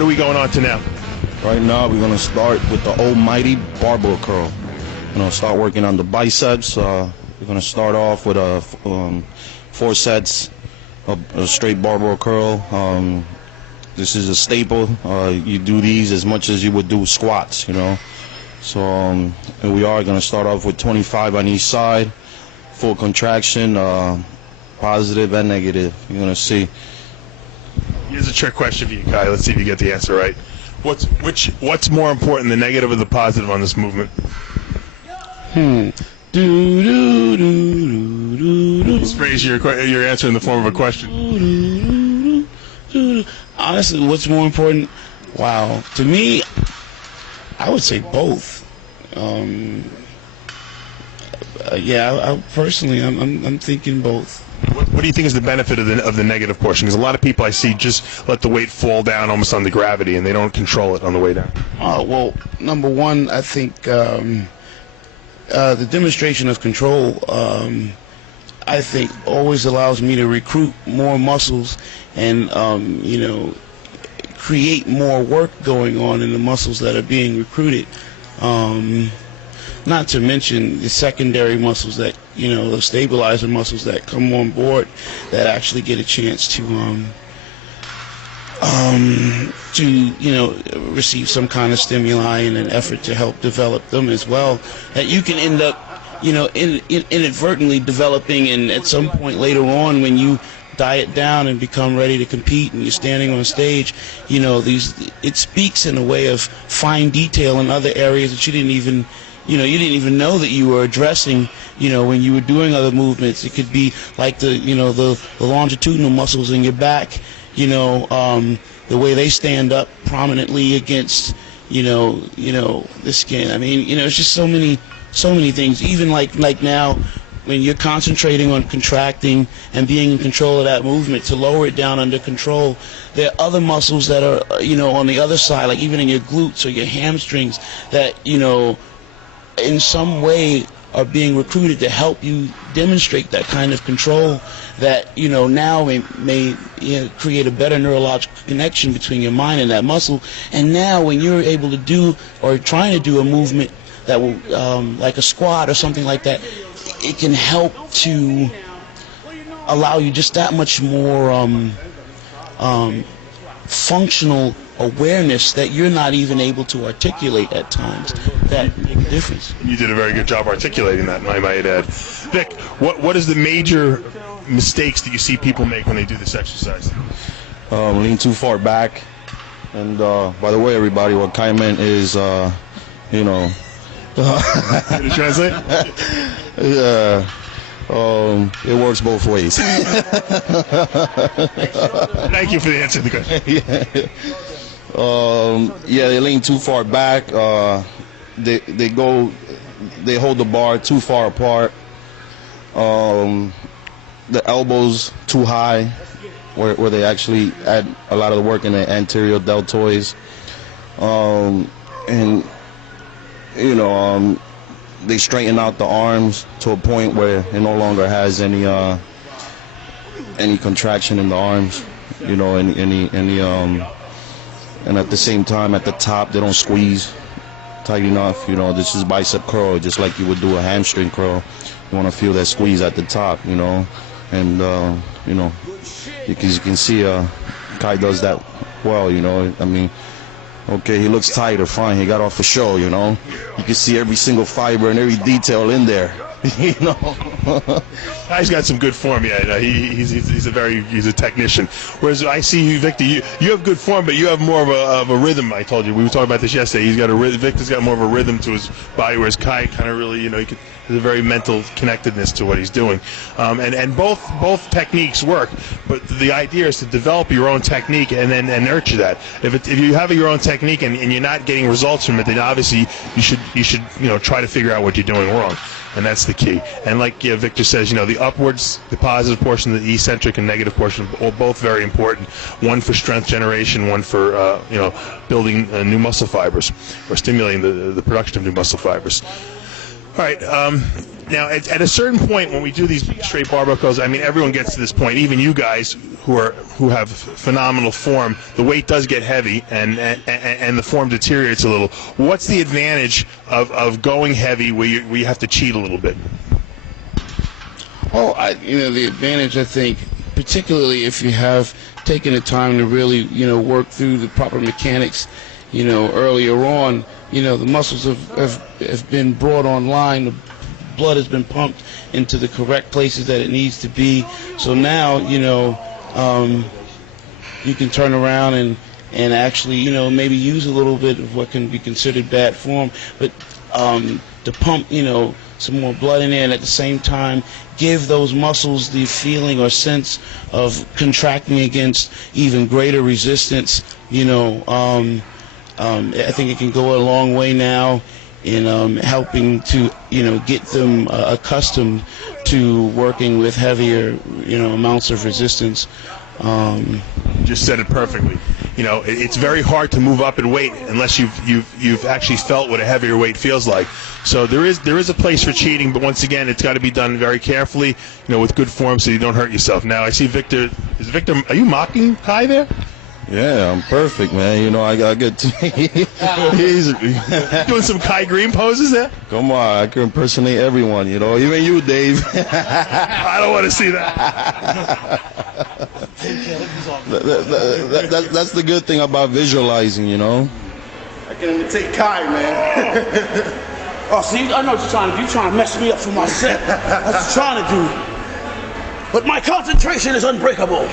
what are we going on to now? Right now, we're going to start with the almighty barbell curl. Start working on the biceps. We're going to start off with 4 sets of a straight barbell curl. This is a staple. You do these as much as you would do squats, So and we are going to start off with 25 on each side, full contraction, positive and negative. You're going to see. Here's a trick question for you, Kai. Let's see if you get the answer right. What's more important, the negative or the positive on this movement? Let's phrase your answer in the form of a question. Honestly, what's more important? Wow, to me, I would say both. I personally, I'm thinking both. What do you think is the benefit of the negative portion? Because a lot of people I see just let the weight fall down almost on the gravity, and they don't control it on the way down. Well, number one, I think the demonstration of control, I think, always allows me to recruit more muscles and, create more work going on in the muscles that are being recruited. Not to mention the secondary muscles that, the stabilizer muscles that come on board that actually get a chance to receive some kind of stimuli in an effort to help develop them as well. That you can end up, inadvertently developing, and at some point later on when you diet down and become ready to compete and you're standing on stage, it speaks in a way of fine detail in other areas that you didn't even know that you were addressing, when you were doing other movements. It could be like the longitudinal muscles in your back, the way they stand up prominently against, the skin. I mean, it's just so many things. Even like now, when you're concentrating on contracting and being in control of that movement, to lower it down under control, there are other muscles that are, on the other side, like even in your glutes or your hamstrings, that, in some way are being recruited to help you demonstrate that kind of control that, now may create a better neurological connection between your mind and that muscle. And now when you're able to do or trying to do a movement that will, like a squat or something like that, it can help to allow you just that much more functional awareness that you're not even able to articulate at times. That make a difference. You did a very good job articulating that, I might add. Vic, what is the major mistakes that you see people make when they do this exercise? Lean too far back. And by the way, everybody, what Kai meant is, Can you translate? It works both ways. Thank you for the answer to the question. They lean too far back. They hold the bar too far apart. The elbows too high, where they actually add a lot of the work in the anterior deltoids. They straighten out the arms to a point where it no longer has any contraction in the arms, and at the same time at the top they don't squeeze tight enough. This is bicep curl, just like you would do a hamstring curl. You want to feel that squeeze at the top, and you can see Kai does that well. I mean, okay, he looks tighter, fine. He got off a show, You can see every single fiber and every detail in there, He's got some good form, yeah. He's a technician. Whereas I see you, Victor, you have good form, but you have more of a rhythm. I told you, we were talking about this yesterday. Victor's got more of a rhythm to his body, whereas Kai kind of really, there's a very mental connectedness to what he's doing. And both techniques work, but the idea is to develop your own technique and then nurture that. If you have your own technique and you're not getting results from it, then obviously you should try to figure out what you're doing wrong. And that's the key. And like Victor says, the upwards, the positive portion, the eccentric and negative portion, are both very important. One for strength generation, one for building new muscle fibers or stimulating the production of new muscle fibers. All right. Now, at a certain point, when we do these straight barbell curls, I mean, everyone gets to this point. Even you guys who have phenomenal form, the weight does get heavy, and the form deteriorates a little. What's the advantage of going heavy where you have to cheat a little bit? Oh, the advantage, I think, particularly if you have taken the time to really, work through the proper mechanics, earlier on, the muscles have been brought online, the blood has been pumped into the correct places that it needs to be. So now, you can turn around and actually, maybe use a little bit of what can be considered bad form, but to pump, some more blood in there, and at the same time give those muscles the feeling or sense of contracting against even greater resistance. I think it can go a long way now in helping to get them accustomed to working with heavier amounts of resistance. Just said it perfectly. It's very hard to move up in weight unless you've actually felt what a heavier weight feels like. So there is a place for cheating, but once again, it's got to be done very carefully, with good form, so you don't hurt yourself. Now I see Victor. Are you mocking Kai there? Yeah, I'm perfect, man. I got good. He's doing some Kai Greene poses there. Come on, I can impersonate everyone. Even you, Dave. I don't want to see that. That's the good thing about visualizing, I can imitate Kai, man. Oh, see, I know what you're trying to do. You're trying to mess me up for my set. That's what you're trying to do. But my concentration is unbreakable.